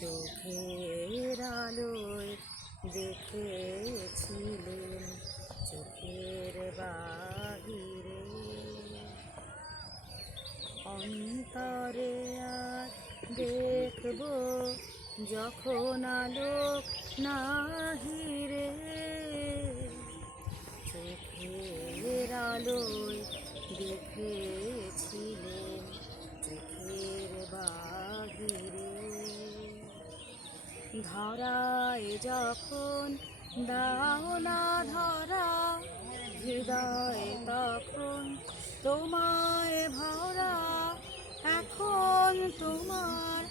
চোখের আলোয় দেখেছিলেন চোখের বাহিরে, অন্তরে আর দেখব যখন আলোক নাহিরে। চোখের আলোয় দেখেছিলেন চোখের বাহিরে। ধরায় যখন দাও না ধরা, হৃদয় তখন তোমায় ভরা। এখন তোমার